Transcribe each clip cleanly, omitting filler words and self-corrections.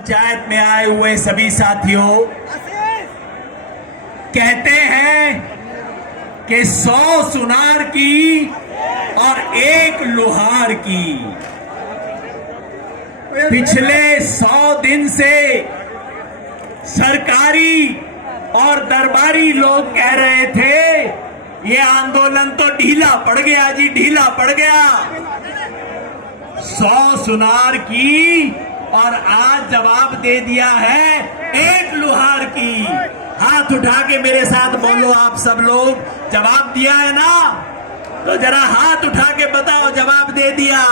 पंचायत में आए हुए सभी साथियों, कहते हैं कि 100 सुनार की और 1 लुहार की। पिछले 100 दिन से सरकारी और दरबारी लोग कह रहे थे ये आंदोलन तो ढीला पड़ गया जी, ढीला पड़ गया। 100 सुनार की और आज जवाब दे दिया है 1 लुहार की। हाथ उठा के मेरे साथ बोलो आप सब लोग, जवाब दिया है ना? तो जरा हाथ उठा के बताओ जवाब दे दिया।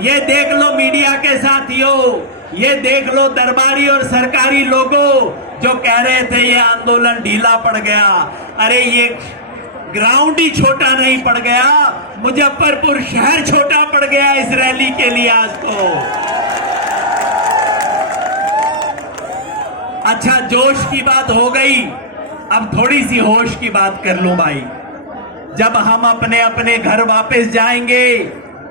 ये देख लो मीडिया के साथियों, ये देख लो दरबारी और सरकारी लोगों जो कह रहे थे ये आंदोलन ढीला पड़ गया। अरे ये ग्राउंड ही छोटा नहीं पड़ गया, मुजफ्फरपुर शहर छोटा पड़ गया इस रैली के लिए आज तो। अच्छा, जोश की बात हो गई, अब थोड़ी सी होश की बात कर लो भाई। जब हम अपने अपने घर वापस जाएंगे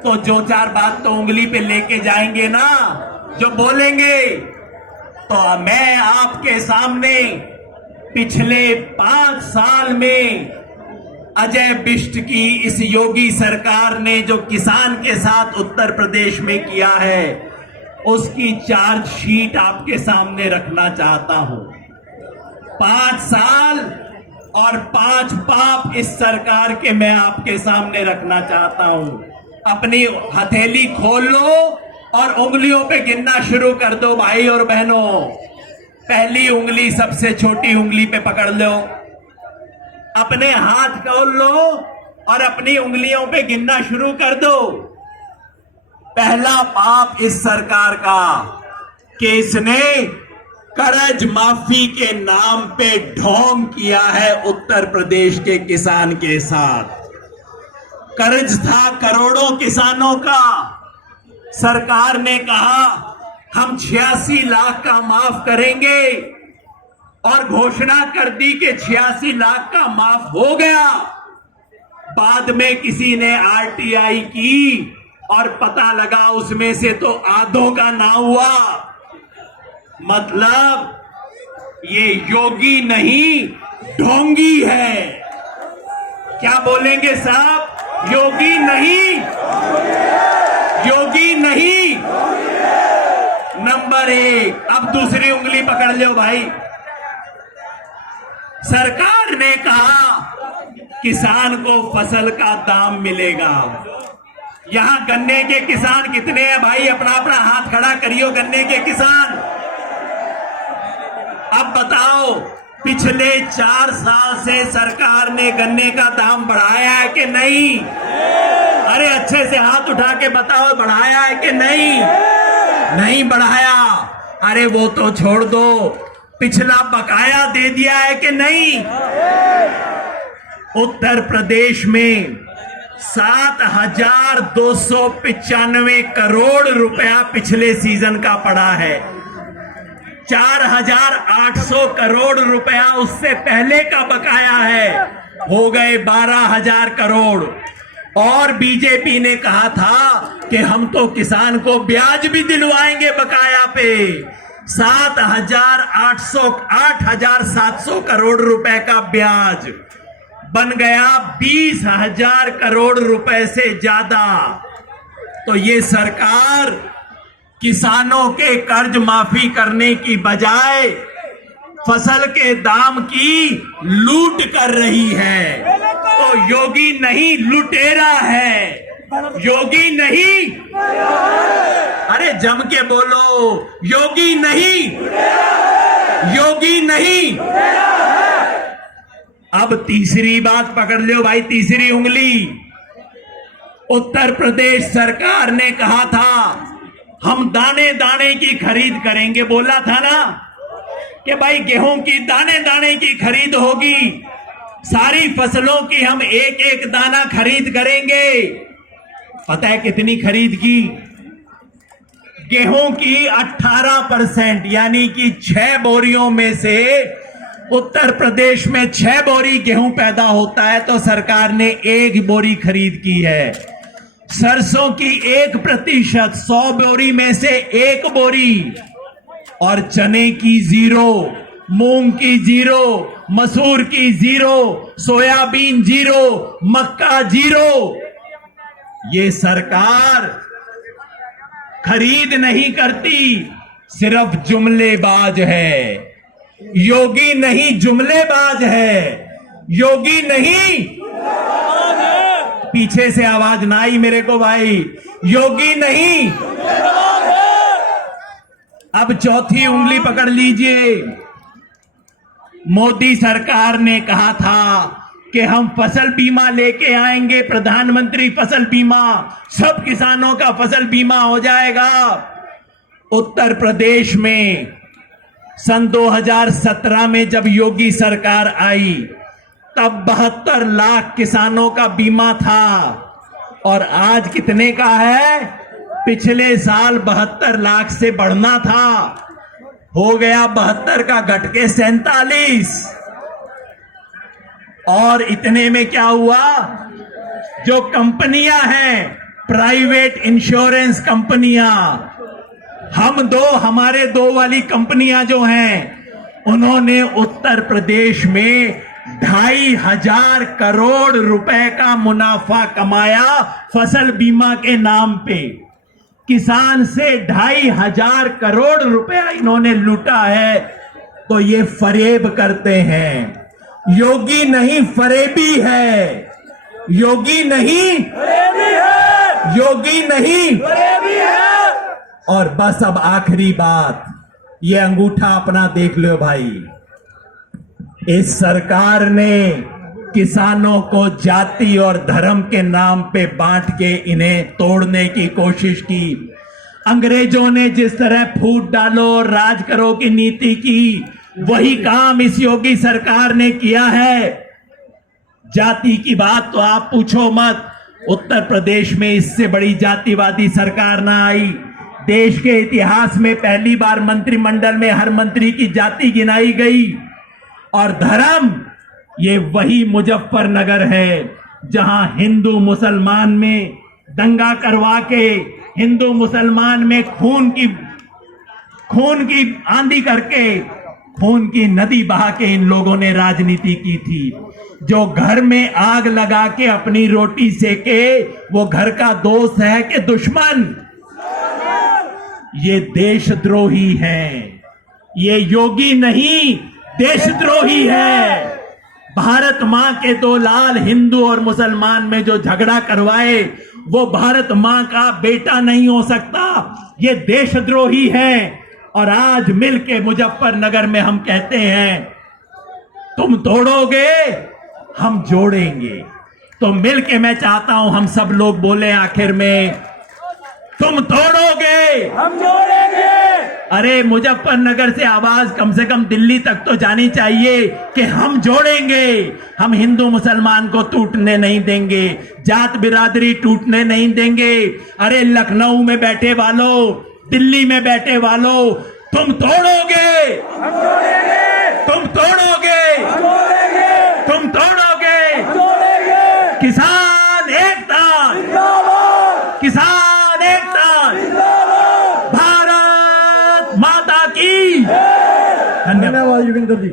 तो जो 4 बात तो उंगली पे लेके जाएंगे ना, जो बोलेंगे, तो मैं आपके सामने पिछले 5 साल में अजय बिष्ट की इस योगी सरकार ने जो किसान के साथ उत्तर प्रदेश में किया है उसकी चार्जशीट आपके सामने रखना चाहता हूं। 5 साल और 5 पाप इस सरकार के मैं आपके सामने रखना चाहता हूं। अपनी हथेली खोल लो और उंगलियों पे गिनना शुरू कर दो भाई और बहनों। पहली उंगली सबसे छोटी उंगली पे पकड़ लो, अपने हाथ खोल लो और अपनी उंगलियों पे गिनना शुरू कर दो। पहला पाप इस सरकार का कि इसने कर्ज माफी के नाम पे ढोंग किया है उत्तर प्रदेश के किसान के साथ। कर्ज था करोड़ों किसानों का, सरकार ने कहा हम 86 लाख का माफ करेंगे और घोषणा कर दी कि 86 लाख का माफ हो गया। बाद में किसी ने आरटीआई की और पता लगा उसमें से तो आधों का ना हुआ। मतलब ये योगी नहीं ढोंगी है। क्या बोलेंगे साहब? योगी नहीं, योगी नहीं। नंबर 1। अब दूसरी उंगली पकड़ लो भाई। सरकार ने कहा किसान को फसल का दाम मिलेगा। यहां गन्ने के किसान कितने हैं भाई? अपना अपना हाथ खड़ा करियो गन्ने के किसान। अब बताओ, पिछले 4 साल से सरकार ने गन्ने का दाम बढ़ाया है कि नहीं? अरे अच्छे से हाथ उठा के बताओ, बढ़ाया है कि नहीं? नहीं बढ़ाया। अरे वो तो छोड़ दो, पिछला बकाया दे दिया है कि नहीं? उत्तर प्रदेश में 7,295 करोड़ रुपया पिछले सीजन का पड़ा है। 4,800 करोड़ रुपया उससे पहले का बकाया है, हो गए 12,000 करोड़। और बीजेपी ने कहा था कि हम तो किसान को ब्याज भी दिलवाएंगे बकाया पे। 8,700 करोड़ रुपए का ब्याज बन गया 20,000 करोड़ रुपए से ज्यादा। तो ये सरकार किसानों के कर्ज माफी करने की बजाय फसल के दाम की लूट कर रही है। तो योगी नहीं, लुटेरा है। योगी नहीं, अरे जम के बोलो, योगी नहीं, योगी नहीं। अब तीसरी बात पकड़ लो भाई, तीसरी उंगली। उत्तर प्रदेश सरकार ने कहा था हम दाने दाने की खरीद करेंगे। बोला था ना कि भाई गेहूं की दाने दाने की खरीद होगी, सारी फसलों की हम एक एक दाना खरीद करेंगे। पता है कितनी खरीद की? गेहूं की 18%, यानी कि 6 बोरियों में से उत्तर प्रदेश में 6 बोरी गेहूं पैदा होता है तो सरकार ने 1 बोरी खरीद की है। सरसों की 1% 100 बोरी में से 1 बोरी और चने की जीरो, मूंग की जीरो, मसूर की जीरो, सोयाबीन जीरो, मक्का जीरो। ये सरकार खरीद नहीं करती, सिर्फ जुमलेबाज है। योगी नहीं जुमलेबाज है, योगी नहीं। पीछे से आवाज ना आई मेरे को भाई, योगी नहीं। अब चौथी उंगली पकड़ लीजिए। मोदी सरकार ने कहा था कि हम फसल बीमा लेके आएंगे, प्रधानमंत्री फसल बीमा, सब किसानों का फसल बीमा हो जाएगा। उत्तर प्रदेश में सन 2017 में जब योगी सरकार आई तब 72 लाख किसानों का बीमा था और आज कितने का है? पिछले साल 72 लाख से बढ़ना था, हो गया 72 का घट के 47। और इतने में क्या हुआ? जो कंपनियां हैं, प्राइवेट इंश्योरेंस कंपनियां, हमारे दो वाली कंपनियां जो हैं, उन्होंने उत्तर प्रदेश में 2,500 करोड़ रुपए का मुनाफा कमाया फसल बीमा के नाम पे। किसान से 2,500 करोड़ रुपया इन्होंने लूटा है। तो ये फरेब करते हैं। योगी नहीं फरेबी है, योगी नहीं फरेबी है, योगी नहीं फरेबी है। और बस अब आखिरी बात, ये अंगूठा अपना देख लो भाई। इस सरकार ने किसानों को जाति और धर्म के नाम पे बांट के इन्हें तोड़ने की कोशिश की। अंग्रेजों ने जिस तरह फूट डालो और राज करो की नीति की, वही काम इस योगी सरकार ने किया है। जाति की बात तो आप पूछो मत, उत्तर प्रदेश में इससे बड़ी जातिवादी सरकार ना आई। देश के इतिहास में पहली बार मंत्रिमंडल में हर मंत्री की जाति गिनाई गई। और धर्म, ये वही मुजफ्फरनगर है जहां हिंदू मुसलमान में दंगा करवा के, हिंदू मुसलमान में खून की आंधी करके, खून की नदी बहा के इन लोगों ने राजनीति की थी। जो घर में आग लगा के अपनी रोटी सेके, वो घर का दोस्त है कि दुश्मन? ये देशद्रोही हैं। ये योगी नहीं, देशद्रोही है। भारत मां के दो लाल, हिंदू और मुसलमान में जो झगड़ा करवाए, वो भारत मां का बेटा नहीं हो सकता। ये देशद्रोही है। और आज मिलके मुजफ्फरनगर में हम कहते हैं, तुम तोड़ोगे, हम जोड़ेंगे। तो मिलके मैं चाहता हूं हम सब लोग बोले आखिर में, तुम तोड़ोगे, हम जोड़ेंगे। अरे मुजफ्फरनगर से आवाज कम से कम दिल्ली तक तो जानी चाहिए कि हम जोड़ेंगे। हम हिंदू मुसलमान को टूटने नहीं देंगे, जात बिरादरी टूटने नहीं देंगे। अरे लखनऊ में बैठे वालों, दिल्ली में बैठे वालों, तुम तोड़ोगे, हम जोड़ेंगे। तुम तोड़ोगे, हम जोड़ेंगे। तुम तोड़ोगे, हम जोड़ेंगे। किसान एकता, किसान एकता, भारत माता की। धन्यवाद योगेंद्र जी।